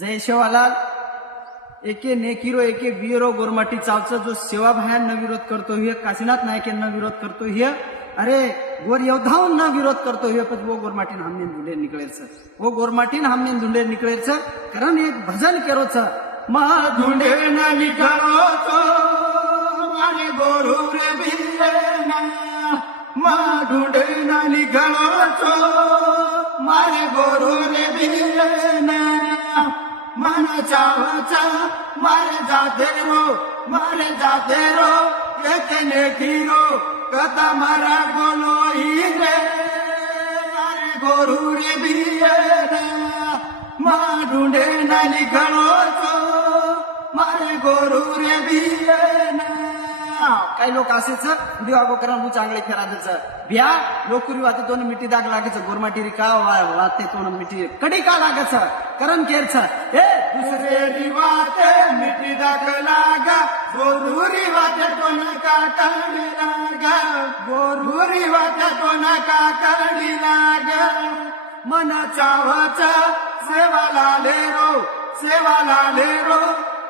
जय शेवालाल एके नेकिरो एके वीरो गोरमाटी चावचा जो सेवा भायांना विरोध करतो हे काशीनाथ नायक यांना विरोध करतो हे अरे गोर योद्धांना विरोध करतो हे पण वो गोरमाटीन हमने धुंडे निकळेल वो गोरमाटीन हमने धुंडे निकळेल कारण एक भजन केरो छ मा धुंडे ना निकळो तो मारे गोरू रे बिले ना मा धुंडे ना निकळो तो मारे गोरू रे बिले ना मन चावचा मारे जाते रो एक नेकिरो कथा मारा गोलो ही रे मारे गोरू रे बिले ना मा ढूंढे ना निकळो तो मारे गोरू रे बिले ना काही लोक असेच दिवा करा चांगले फेरादच भ्या लोकुरी वाते तो मिट्टी दाग लागेच गोरमाटी का वाते तो मिट्टी कडी का लागेच करण केरच ए दुसरे रिवाते मिट्टी दाग लागा गोरुरी वाते तो का कडी लागा गोरुरी वाते तो का कडी लागा मन चावचा सेवा लाले रो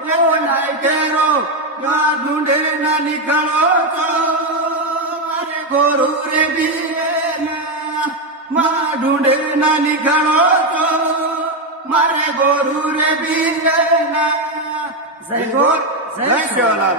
यो नाही केरो गा ढूंढे ना निकळो तो मारे गोरू रे बिले ना मा ढूंढे ना निकळो तो मारे गोरू रे बिले ना जय गोर जय शिवलाल।